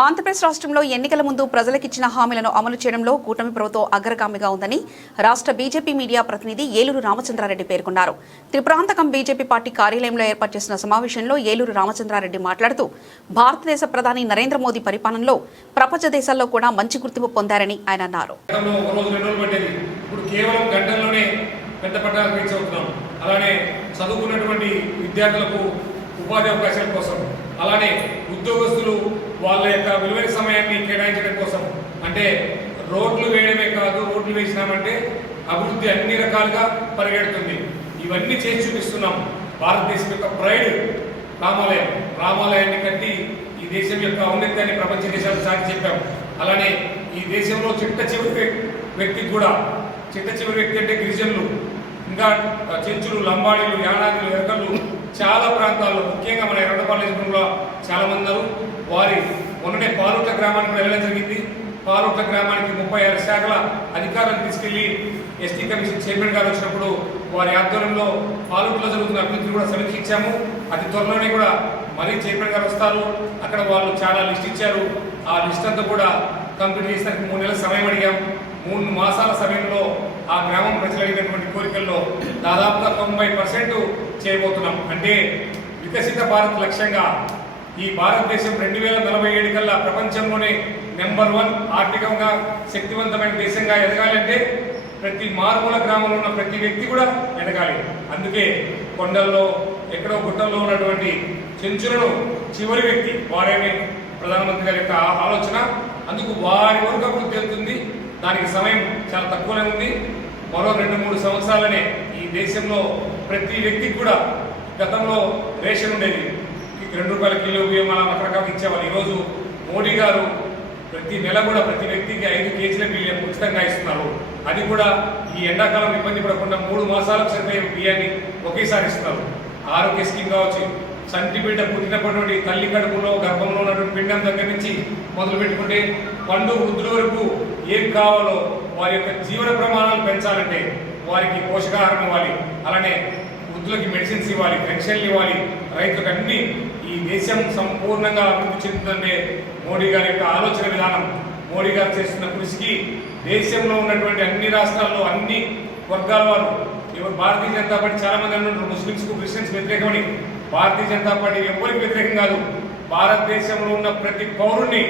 ఆంధ్రప్రదేశ్ రాష్ట్రంలో ఎన్నికల ముందు ప్రజలకిచ్చిన హామీలను అమలు చేయడంలో కూటమి ప్రభుత్వం అగ్రగామిగా ఉందని రాష్ట్ర బీజేపీ మీడియా ప్రతినిధి ఏలూరు రామచంద్రారెడ్డి పేర్కొన్నారు. త్రిప్రాంతకం బీజేపీ పార్టీ కార్యాలయంలో ఏర్పాటు చేసిన సమావేశంలో ఏలూరు రామచంద్రారెడ్డి మాట్లాడుతూ భారతదేశ ప్రధాని నరేంద్ర మోదీ పరిపాలనలో ప్రపంచ దేశాల్లో కూడా మంచి గుర్తింపు పొందారని ఆయన అన్నారు. అలానే చదువుకున్నటువంటి విద్యార్థులకు ఉపాధి అవకాశాల కోసం, అలానే ఉద్యోగస్తులు వాళ్ళ యొక్క విలువైన సమయాన్ని కేటాయించడం కోసం, అంటే రోడ్లు వేయడమే కాదు, రోడ్లు వేసినామంటే అభివృద్ధి అన్ని రకాలుగా పరిగెడుతుంది. ఇవన్నీ చేసి చూపిస్తున్నాం. భారతదేశం యొక్క ప్రైడ్ రామాలయాన్ని కట్టి ఈ దేశం యొక్క ఔన్నత్యాన్ని ప్రపంచ దేశాలకు సాటి చెప్పాం. అలానే ఈ దేశంలో చిట్ట చివరి వ్యక్తి అంటే గిరిజనులు, ఇంకా చెంచులు, లంబాడీలు, యానాదులు, ఎరకలు చాలా ప్రాంతాల్లో, ముఖ్యంగా మన ఎర్రడపల్లిలో చాలా మంది ఉన్నారు. వారి మొన్ననే పాలూట్ల గ్రామానికి వెళ్ళడం జరిగింది. పాలూట్ల గ్రామానికి 36 శాఖల అధికారులను తీసుకెళ్లి ఎస్టీ కమిషన్ చైర్మన్ గారు వచ్చినప్పుడు వారి ఆధ్వర్యంలో పాలూట్లో జరుగుతున్న అభివృద్ధిని కూడా సమీక్షించాము. అతి త్వరలోనే కూడా మరీ చైర్మన్ గారు వస్తారు. అక్కడ వాళ్ళు చాలా లిస్ట్ ఇచ్చారు. ఆ లిస్ట్ అంతా కూడా కంప్లీట్ చేసినానికి 3 నెలల సమయం అడిగాం. 3 మాసాల సమయంలో ఆ గ్రామం ప్రజలు అడిగినటువంటి కోరికల్లో దాదాపుగా 90% చేయబోతున్నాం. అంటే వికసిత భారత్ లక్ష్యంగా ఈ భారతదేశం 2047 కల్లా ప్రపంచంలోనే నెంబర్ 1 ఆర్థికంగా శక్తివంతమైన దేశంగా ఎదగాలి. అంటే ప్రతి మారుమూల గ్రామంలో ఉన్న ప్రతి వ్యక్తి కూడా ఎదగాలి. అందుకే కొండల్లో, ఎక్కడో గుట్టల్లో ఉన్నటువంటి చెంచులను చివరి వ్యక్తి వారేనే ప్రధానమంత్రి గారి యొక్క ఆలోచన. అందుకు వారి వరకు అభివృద్ధి అవుతుంది. దానికి సమయం చాలా తక్కువనే ఉంది. మరో 2-3 సంవత్సరాలనే ఈ దేశంలో ప్రతి వ్యక్తికి కూడా, గతంలో రేషన్ ఉండేది, 2 రూపాయల కిలో బియ్యం అలా రకరకాలు ఇచ్చేవాళ్ళు. ఈరోజు మోడీ గారు ప్రతి నెల కూడా ప్రతి వ్యక్తికి 5 కేజీల బియ్యం ఉచితంగా ఇస్తున్నారు. అది కూడా ఈ ఎండాకాలం ఇబ్బంది పడకుండా 3 మాసాలకు సరిపోయే బియ్యాన్ని ఒకేసారి ఇస్తున్నారు. ఆరోగ్య స్కీమ్ కావచ్చు, చంటి బిడ్డ పుట్టినప్పటి నుండి తల్లి కడుపులో గర్భంలో ఉన్నటువంటి పిండం దగ్గర నుంచి మొదలు పెట్టుకుంటే పండు వృద్ధుల వరకు ఏం కావాలో వారి యొక్క జీవన ప్రమాణాలు పెంచాలంటే వారికి పోషకాహారం ఇవ్వాలి, అలానే వృద్ధులకి మెడిసిన్స్ ఇవ్వాలి, పెన్షన్లు ఇవ్వాలి, రైతులకు అన్ని ఈ దేశం సంపూర్ణంగా అభివృద్ధి చెందుతుందంటే మోడీ గారి యొక్క ఆలోచన విధానం. మోడీ గారు చేస్తున్న కృషికి దేశంలో ఉన్నటువంటి అన్ని రాష్ట్రాల్లో అన్ని వర్గాల వారు, ఎవరు భారతీయ జనతా పార్టీ చాలా మంది అంటున్నారు ముస్లింస్కు, క్రిస్టియన్స్ వ్యతిరేకమని. భారతీయ జనతా పార్టీ ఎవరికి వ్యతిరేకం కాదు. భారతదేశంలో ఉన్న ప్రతి పౌరుణ్ణి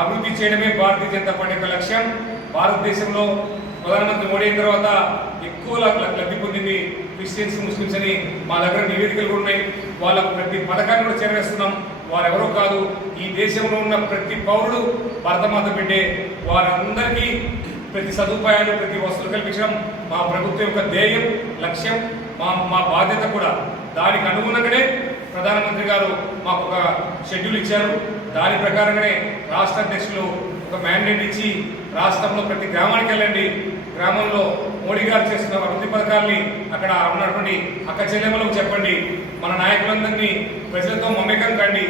అభివృద్ధి చేయడమే భారతీయ జనతా పార్టీ యొక్క లక్ష్యం. భారతదేశంలో ప్రధానమంత్రి మోడీ అయిన తర్వాత ఎక్కువ లబ్ధి పొందింది క్రిస్టియన్స్, ముస్లిమ్స్ అని మా దగ్గర నివేదికలు కూడా ఉన్నాయి. వాళ్ళకు ప్రతి పథకాన్ని కూడా చేరవేస్తున్నాం. వారెవరో కాదు, ఈ దేశంలో ఉన్న ప్రతి పౌరుడు భారతమాత బిడ్డే. వారందరికీ ప్రతి సదుపాయాలు, ప్రతి వస్తువులు కల్పించడం మా ప్రభుత్వం యొక్క ధ్యేయం, లక్ష్యం, మా బాధ్యత కూడా. దానికి అనుగుణంగానే ప్రధానమంత్రి గారు మాకు ఒక షెడ్యూల్ ఇచ్చారు. దాని ప్రకారంగానే రాష్ట్ర అధ్యక్షులు ఒక మ్యాండేట్ ఇచ్చి రాష్ట్రంలో ప్రతి గ్రామానికి వెళ్ళండి, గ్రామంలో మోడీ గారు చేస్తున్న అభివృద్ధి పథకాల్ని అక్కడ ఉన్నటువంటి అక్క చెల్లెమ్మలకు చెప్పండి, మన నాయకులందరినీ ప్రజలతో మమేకం కండి,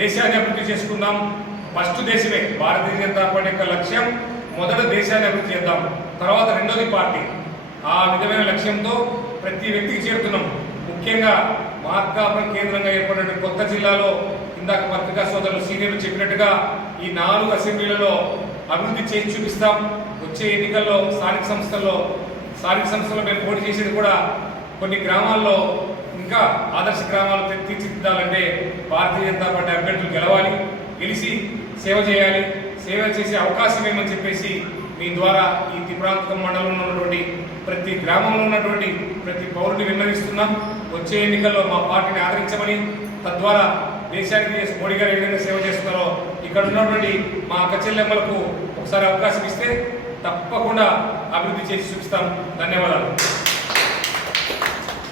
దేశాన్ని అభివృద్ధి చేసుకుందాం. ఫస్ట్ దేశమే భారతీయ జనతా పార్టీ యొక్క లక్ష్యం. మొదట దేశాన్ని అభివృద్ధి చేద్దాం, తర్వాత రెండోది పార్టీ. ఆ విధమైన లక్ష్యంతో ప్రతి వ్యక్తికి చేరుతున్నాం. ముఖ్యంగా మార్కాపురం కేంద్రంగా ఏర్పడిన కొత్త జిల్లాలో ఇందాక పత్రికా సోదరులు సీనియర్లు చెప్పినట్టుగా ఈ 4 అసెంబ్లీలలో అభివృద్ధి చేసి చూపిస్తాం. వచ్చే ఎన్నికల్లో స్థానిక సంస్థల్లో మేము పోటీ చేసేది కూడా కొన్ని గ్రామాల్లో ఇంకా ఆదర్శ గ్రామాలు తీర్చిదిద్దాలంటే భారతీయ జనతా పార్టీ అభ్యర్థులు గెలిచి సేవ చేయాలి. సేవ చేసే అవకాశం ఏమని చెప్పేసి మీ ద్వారా ఈ త్రిప్రాంతకం మండలంలో ఉన్నటువంటి ప్రతి గ్రామంలో ఉన్నటువంటి ప్రతి పౌరుని విన్నవిస్తున్నాం. వచ్చే ఎన్నికల్లో మా పార్టీని ఆదరించమని, తద్వారా దేశానికి మోడీ గారు ఏ విధంగా సేవ చేస్తున్నారో ఇక్కడ ఉన్నటువంటి మా అక్క చెల్లెమ్మలకు ఒకసారి అవకాశం ఇస్తే తప్పకుండా అభివృద్ధి చేసి చూపిస్తాం. ధన్యవాదాలు.